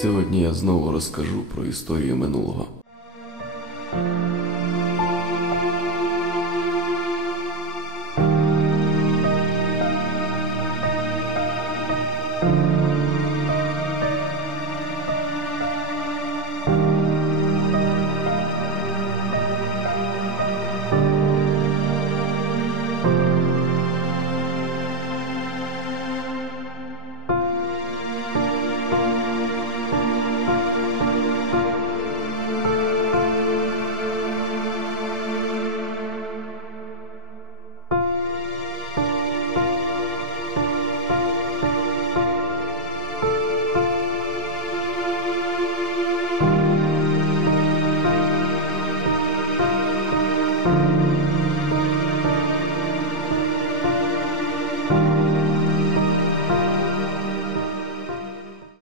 Сьогодні я знову розкажу про історію минулого. Música